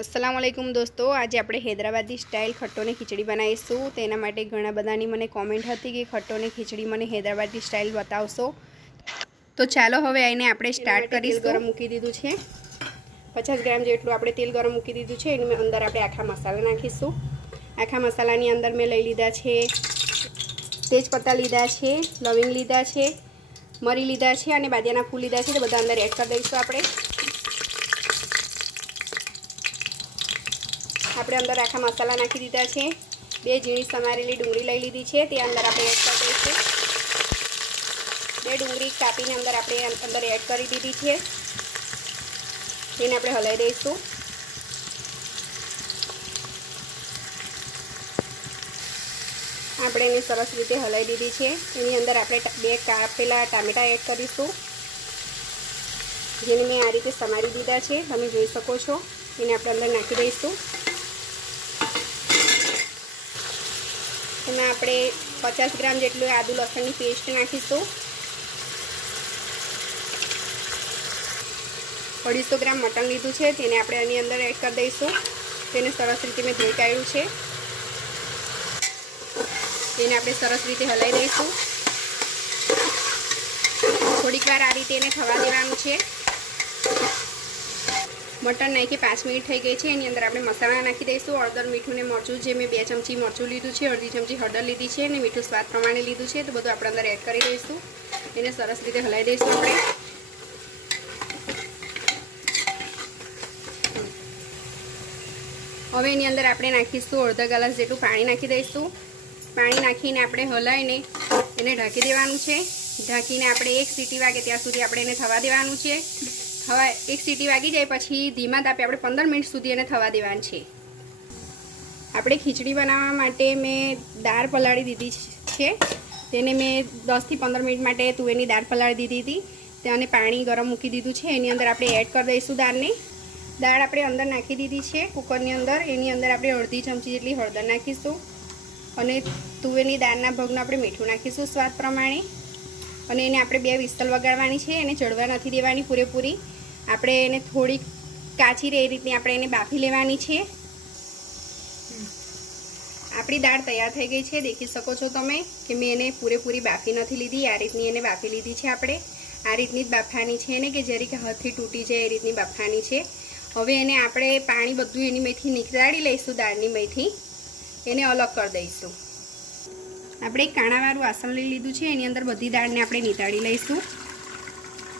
अस्सलाम वालेकुम दोस्तों, आज આપણે હૈદરાબાદી સ્ટાઇલ ખટ્ટો ને ખીચડી બનાવીશું। તેના માટે ઘણા બધાની મને કોમેન્ટ હતી કે ખટ્ટો ને ખીચડી મને હૈદરાબાદી સ્ટાઇલ બતાવશો। તો ચાલો હવે આઈને આપણે સ્ટાર્ટ કરીશું। ગરમ મૂકી દીધું છે, 50 ગ્રામ જેટલું આપણે તેલ ગરમ મૂકી દીધું છે। એની અંદર આપણે આખા મસાલા નાખીશું। આખા મસાલાની અંદર મેં લઈ લીધા છે તેજપત્તા લીધા છે, લવિંગ લીધા છે, મરી લીધા છે અને બાદિયાના ફૂલ લીધા છે। તો બધા અંદર એડ કરી દઈશું। આપણે अंदर आखा मसाला नाखी दीधा है। 2 झीणी समारेली डूंगरी लई लीधी है, ते अंदर आप एड कर दईशुं। 2 डूंगरी कापीने अंदर आप अंदर एड कर दीधी है, तेने आपणे हलाई दईशुं। आपणे एने सरस रीते हलाई दीधी है। एनी अंदर आपणे 2 कापेला टामेटा एड करीशुं, जेने मैं आ रीते समारी दीधा है, तमे जोई शको छो। एने आपणे अंदर नाखी दईशुं। एमां आपणे 50 ग्राम जेटलू आदू लसणनी पेस्ट नाखीशुं। 250 ग्राम मटन लीधुं छे, तेने आपणे आनी अंदर एड कर दईशुं। तेने सरस रीते मैं धोई काढ्युं छे, तेने आपणे सरस रीते हलाई दईशुं। थोड़ीक वार आ रीते एने थवा देवानुं छे। मटन नाखी 5 मिनिट थई गई है। एनी अंदर आपणे मसाला नाखी दईशुं। हळदर, मीठुं ने मरचुं जे मैं 2 चमची मरचुं लीधुं छे, अर्धी चमची हळदर लीधी छे अने मीठुं स्वाद प्रमाणे लीधुं छे। तो बधुं आपणे अंदर एड करी दईशुं। एने सरस रीते हलाई दईशुं। आपणे हवे एनी अंदर आपणे नाखीशुं अर्धा ग्लास जेटલું पाणी नाखी दईशुं। पाणी नाखीने आपणे हलाईने एने ढांकी देवानुं छे। ढांकीने आपणे 1 सीटी वागे त्यां सुधी आपणे एने थवा देवानुं छे। हवा 1 सीटी वागी जाए पछी धीमा तापे आपणे 15 मिनिट सुधी एने थवा देवानी छे। आपणे खीचड़ी बनाववा माटे मैं दाळ पलाળી दीधी छे। तेने मैं 10 થી 15 मिनिट माटे तुवेरनी दाळ पलाળી दीधी हती। त्याने पाणी गरम मूकी दीधुं छे। एनी अंदर आपणे एड कर दईशुं दाळने। दाळ आपणे अंदर नाखी दीधी छे कुकरनी अंदर। एनी अंदर आपणे अर्धी चमची जेटली हळदर नाखीशुं अने तुवेरनी दाळना भगनुं आपणे मीठुं नाखीशुं स्वाद प्रमाणे। अने एने आपणे 2 विसल वगाड़वानी छे। एने चढ़वा नथी देवानी पूरेपूरी। आपणे एने थोड़ी काची रे ए रीतनी आपणे एने बाफी लेवानी छे। आपणी दाळ तैयार थई गई है। देखी शको छो तमे कि मैं एने पूरेपूरी बाफी नथी लीधी। आ रीतनी एने बाफी लीधी छे। आपणे आ रीतनी ज बाफानी छे एने कि जरीक हाथथी तूटी जाए ए रीतनी बाफानी छे। हवे एने आपणे पाणी बधुं एनी मेथी निकाળી लईशुं। दाळनी मेथी एने अलग कर दईशुं। આપણે કાણાવાળું વાસણ લઈ લીધું છે। એની અંદર બધી દાળને આપણે નીતાળી લઈશું।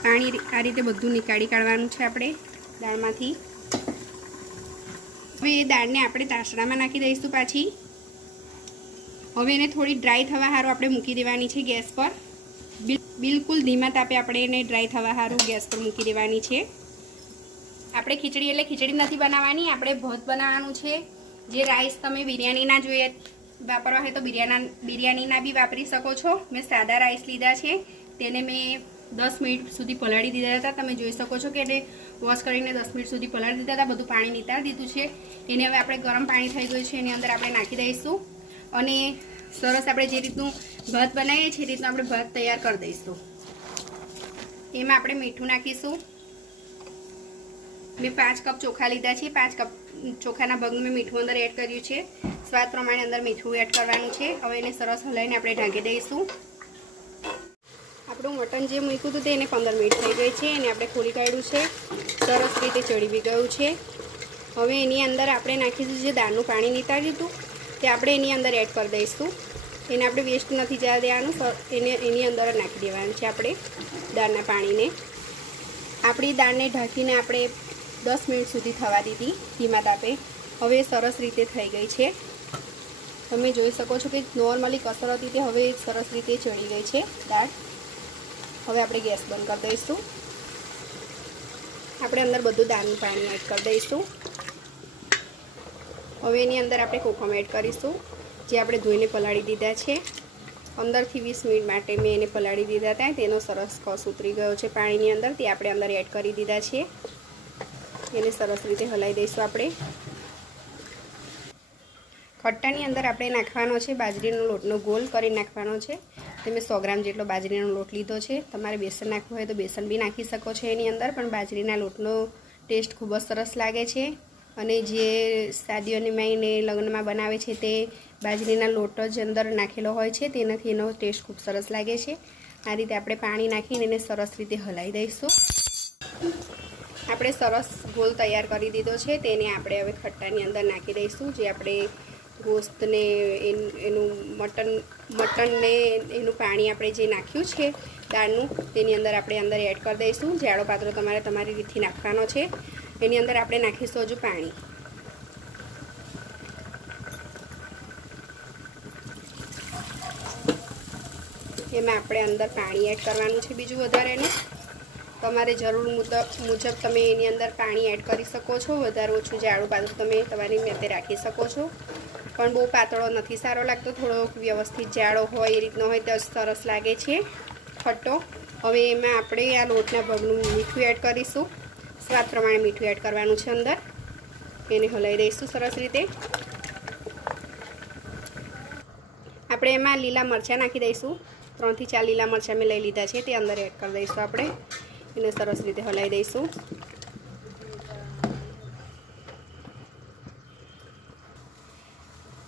પાણી આ રીતે બધું નીકાળી કાઢવાનું છે આપણે દાળમાંથી। હવે એ દાળને આપણે તાસડામાં નાખી દઈશું પાછી। હવે એને થોડી ડ્રાય થવા હારું આપણે મૂકી દેવાની છે ગેસ પર। બિલકુલ ધીમા તાપે આપણે એને ડ્રાય થવા હારું ગેસ પર મૂકી દેવાની છે। આપણે ખીચડી એટલે ખીચડી નથી બનાવવાની, આપણે ભાત બનાવવાનું છે। જે રાઈસ તમે બિરયાનીના જોઈએ वापरवा है तो बिरयानी भी वापरी सको छो। मैं सादा राइस लीधा है, तेने मैं 10 मिनिट सुधी पलाળી दीधा था। तमे जोई शको छो कि वॉश करीने 10 मिनिट सुधी पलाળી दीधा था। बधुं पाणी निताळ दीधुं छे। एने हवे आपणे गरम पाणी थई गयुं छे, एनी अंदर आपणे नाखी दईशुं अने सरस आपणे जे रीतनुं भात बनावीए छीए ए रीतनुं आपणे भात तैयार कर दईशुं। एमां आपणे मीठुं नाखीशुं। मैं 5 कप चोखा लीधा है। 5 कप चोखाना भागनुं मैं मीठुं अंदर एड कर्युं छे। स्वाद प्रमाणे अंदर मीठुं एड करवानुं छे। हवे एने सरस हलाईने आपणे ढांकी दईशुं। आपणुं मटन जे मूक्युं हतुं तेने 15 मिनिट थई गई है। एने आपणे खोली काढ्युं छे। सरस रीते चढ़ी बी गयुं छे। हवे एनी अंदर आपणे नाखीशुं जे दाळनुं पाणी निताळ्युं हतुं ते आपणे एनी अंदर एड कर दईशुं। एने आपणे वेस्ट नथी जवा देवानुं, एने एनी अंदर नाखी देवानुं छे आपणे दाळना पाणीने। आपणी दाळने ढांकीने आपणे 10 मिनिट सुधी थवा दीधी धीमा तापे। हवे सरस रीते थई गई है। तमे जोई शको छो कि नॉर्मली कसर हती ते हवे सरस रीते चढ़ी गई है दाळ। हवे आपणे गैस बंद कर दईशुं। आपणे अंदर बधुं दाळनुं पाणी एड कर दईशुं। हवे एनी अंदर आपणे कोकम एड करीशुं, जे आपणे धोईने पलाળી दीधा छे। 15 થી 20 मिनिट माटे मैं एने पलाળી दीधा था। तेनो सरस कस उतरी गयो छे पाणीनी अंदर, ते आपणे अंदर एड करी दीधा छे। एने सरस रीते हलाई दईशुं। आपणे खट्टानी अंदर आपणे नाखवानो छे बाजरीनो लोटनो गोल करी नाखवानो छे। तो मैं 100 ग्राम जेटलो बाजरीनो लोट लीधो छे। तमारे बेसन नाखवुं होय तो बेसन भी नाखी शको छो एनी अंदर, पण बाजरीना लोटनो टेस्ट खूब ज सरस लागे छे। અને જે શાદીઓની ને લગ્નમાં બનાવે છે તે બાજરીના લોટ જ અંદર નાખેલો હોય છે, તેનાથી એનો ટેસ્ટ ખૂબ સરસ લાગે છે। આ રીતે આપણે પાણી નાખીને એને સરસ રીતે હલાવી દઈશું। આપણે સરસ ગોળ તૈયાર કરી દીધો છે, તેને આપણે હવે ખટ્ટાની અંદર નાખી દઈશું। જે આપણે ગોસ્તને એનું મટનને એનું પાણી આપણે જે નાખ્યું છે દાળનું, તેની અંદર આપણે એડ કરી દઈશું। જાડો પાતળો તમારે તમારી રીતથી નાખવાનો છે। એની અંદર આપણે નાખીશું હજુ પાણી। એમાં આપણે અંદર પાણી એડ કરવાનું છે બીજું વધારેનું। તમારે જરૂર મુજબ તમે એની અંદર પાણી એડ કરી શકો છો। વધારે ઓછું જાડું પાતળું તમે તમારી મેતે રાખી શકો છો, પણ બહુ પાતળો નથી સારો લાગતો, થોડો વ્યવસ્થિત જાડો હોય એ રીતનો હોય તો સરસ લાગે છે ખટ્ટો। હવે એમાં આપણે આ લોટના ભાગનું મીઠું એડ કરીશું। સ્વાદ પ્રમાણે મીઠું એડ કરવાનું છે અંદર। એને હલાવી દઈશું સરસ રીતે। આપણે એમાં લીલા મરચાં નાખી દઈશું। 3 થી 4 લીલા મરચાં મેં લઈ લીધા છે, તે અંદર એડ કરી દઈશું આપણે। એને સરસ રીતે હલાવી દઈશું।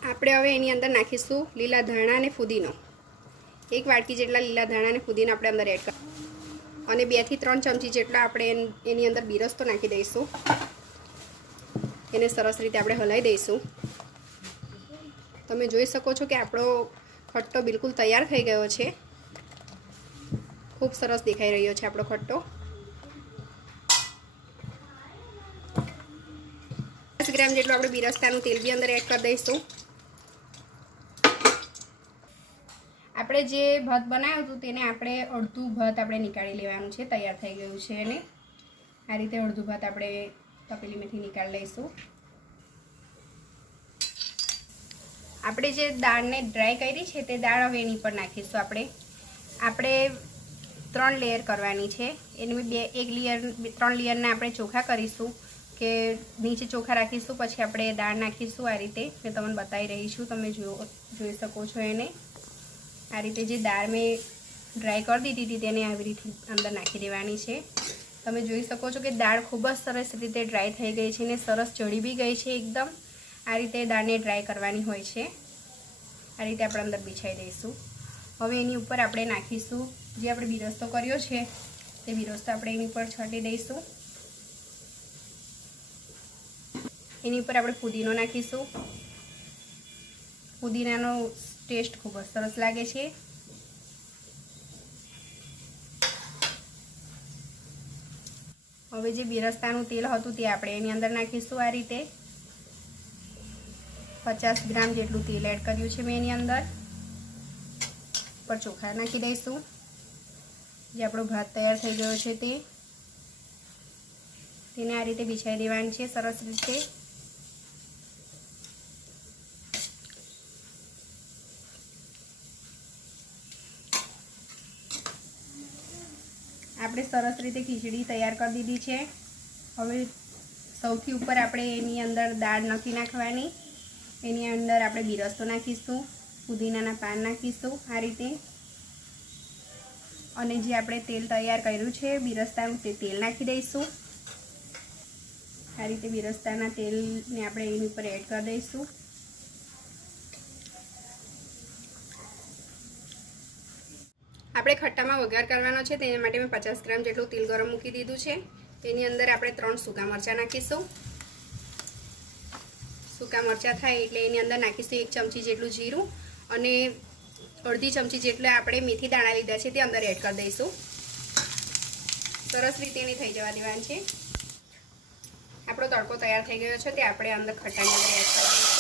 આપણે હવે એની અંદર નાખીશું લીલા ધાણા અને ફુદીનો। 1 વાટકી જેટલા લીલા ધાણા અને ફુદીનો આપણે અંદર એડ કરી અને 2 થી 3 ચમચી જેટલા આપણે એની અંદર બિરસ્તો નાખી દઈશું। એને સરસ રીતે આપણે હલાવી દઈશું। તમે જોઈ શકો છો કે આપણો ખટ્ટો બિલકુલ તૈયાર થઈ ગયો છે। ખૂબ સરસ દેખાઈ રહ્યો છે આપણો ખટ્ટો। 10 ગ્રામ જેટલું આપણે બિરસ્તાનું તેલ બી અંદર એડ કરી દઈશું। આપણે જે ભાત બનાવ્યું હતું તેને આપણે અડધું ભાત આપણે નીકાળી લેવાનું છે। તૈયાર થઈ ગયું છે એને આ રીતે અડધું ભાત આપણે તપેલીમાંથી નીકાળી લઈશું। આપણે જે દાળને ડ્રાય કરી છે તે દાળ હવે એની પર નાખીશું। આપણે 3 લેયર કરવાની છે। એની 3 લેયરના આપણે ચોખા કરીશું કે નીચે ચોખા રાખીશું, પછી આપણે દાળ નાખીશું। આ રીતે મેં તમને બતાવી રહી છું, તમે જોઈ શકો છો એને। આ રીતે જે દાળ મેં ડ્રાય કરી દીધી હતી તેને આવી રીતે અંદર નાખી દેવાની છે। તમે જોઈ શકો છો કે દાળ ખૂબ જ સરસ રીતે ડ્રાય થઈ ગઈ છે ને સરસ ચડી બી ગઈ છે એકદમ। આ રીતે દાળને ડ્રાય કરવાની હોય છે। આ રીતે આપણે અંદર બિછાઈ દઈશું। હવે એની ઉપર આપણે નાખીશું જે આપણે બિરસ્તો કર્યો છે તે બિરસ્તો આપણે એની ઉપર છાંટી દઈશું। એની ઉપર આપણે ફુદીનો નાખીશું। ફુદીનાનો ટેસ્ટ ખૂબ જ સરસ લાગે છે। હવે જે બિરસ્તાનું તેલ હતું તે આપણે એની અંદર નાખીશું। આ રીતે 50 ગ્રામ જેટલું તેલ એડ કર્યું છે મેં એની અંદર। પર ચોખા નાખી દઈશું। જે આપણો ભાત તૈયાર થઈ ગયો છે તેને આ રીતે બિછાઈ દેવાની છે સરસ રીતે। આપણે સરસ રીતે ખીચડી તૈયાર કરી દીધી છે। હવે સૌથી ઉપર આપણે એની અંદર દાળ નથી નાખવાની, એની અંદર આપણે બિરસ્તો નાખીશું, પુદીનાના પાન નાખીશું આ રીતે। અને જે આપણે તેલ તૈયાર કર્યું છે બિરસ્તાનું તે તેલ નાખી દઈશું। આ રીતે બિરસ્તાના તેલને આપણે એની ઉપર એડ કરી દઈશું। આપણે ખટ્ટામાં વઘાર કરવાનો છે તેના માટે મેં 50 ગ્રામ જેટલું તેલ ગરમ મૂકી દીધું છે। તેની અંદર આપણે 3 સૂકા મરચાં નાખીશું। સૂકા મરચાં થાય એટલે એની અંદર નાખીશું 1 ચમચી જેટલું જીરું અને અડધી ચમચી જેટલા આપણે મેથી દાણા લીધા છે તે અંદર એડ કરી દઈશું। સરસ રીતે એને થઈ જવા દેવાનું છે। આપણો તડકો તૈયાર થઈ ગયો છે તે આપણે અંદર ખટ્ટાની અંદર એડ કરી દઈશું।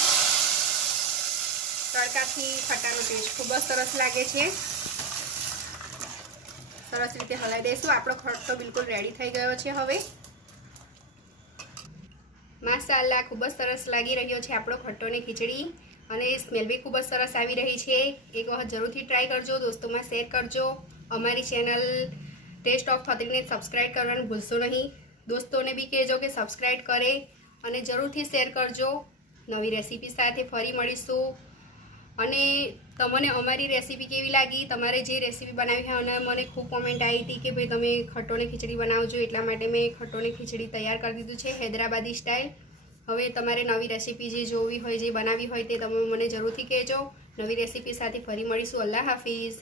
તડકાથી ખટ્ટાનો ટેસ્ટ ખૂબ જ સરસ લાગે છે। સરસ રીતે હલાવી દઈશું। આપણો ખટ્ટો બિલકુલ રેડી થઈ ગયો છે। હવે માશાઅલ્લાહ ખૂબ જ સરસ લાગી રહ્યો છે આપણો ખટ્ટો ને ખીચડી અને સ્મેલ બી ખૂબ જ સરસ આવી રહી છે। એક વખત જરૂરથી ટ્રાય કરજો, દોસ્તોમાં શેર કરજો। અમારી ચેનલ ટેસ્ટ ઓફ થતરીને સબસ્ક્રાઈબ કરવાનું ભૂલશો નહીં। દોસ્તોને બી કહેજો કે સબસ્ક્રાઈબ કરે અને જરૂરથી શેર કરજો। નવી રેસીપી સાથે ફરી મળીશું। અને તમને અમારી રેસીપી કેવી લાગી, તમારે જે રેસીપી બનાવી છે અને મને ખૂબ કોમેન્ટ આવી હતી કે ભાઈ તમે ખટ્ટો ને ખીચડી બનાવજો, એટલા માટે મેં ખટ્ટો ને ખીચડી તૈયાર કરી દીધું છે હૈદરાબાદી સ્ટાઇલ। હવે તમારે નવી રેસીપી જે જોવી હોય, જે બનાવવી હોય તે તમે મને જરૂરથી કહેજો. નવી રેસીપી સાથે ફરી મળીશું. અલ્લાહ હાફિઝ.